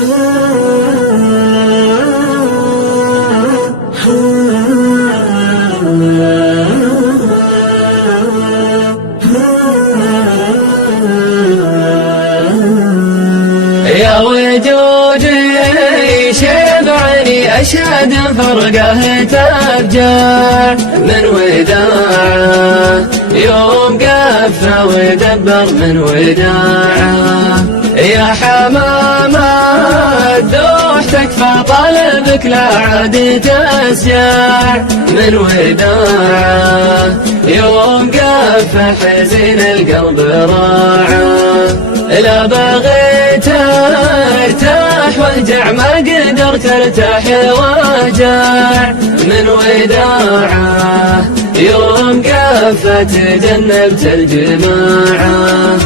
يا وجودي شبعني أشهد فرقه تفجع من وداعه يوم قفى ودبر من وداعه يا حمامة الذوح تكفى طلبك لا عاد تسجع من وداعه يوم قفى حزين القلب راعه لا بغيت ارتاح واهجع ما قدرت ارتاح واهجع من وداعه يوم قفى تجنبت الجماعه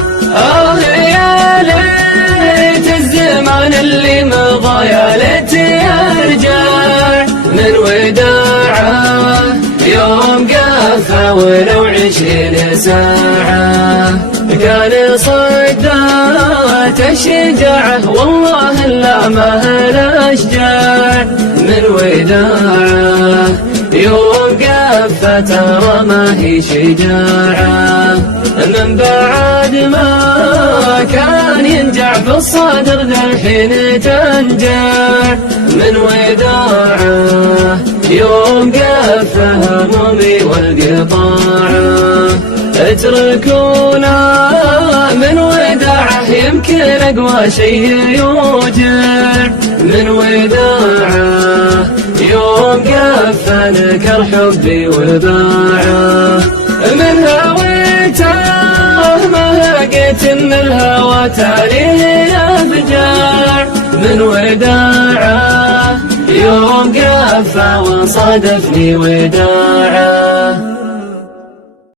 يا ليت الزمان اللي مضى يا ليت يرجع من وداعه يوم قفى ولو 20 ساعة كان صدات الشجاعة والله لا مهل أشجاع من وداعه يوم قفى ترى ما هي شجاعة من بعد ما كان ينجع في الصدر ذا الحين تنجع من وداعه يوم قفى همومي والقطاعه اتركونا من وداعه يمكن اقوى شيء يوجع من وداعه يوم قفى نكر حبي وباعه من هويته ما لقيت ان الهوى تاليه افجع من وداعه يوم قفى وصادفني وداعه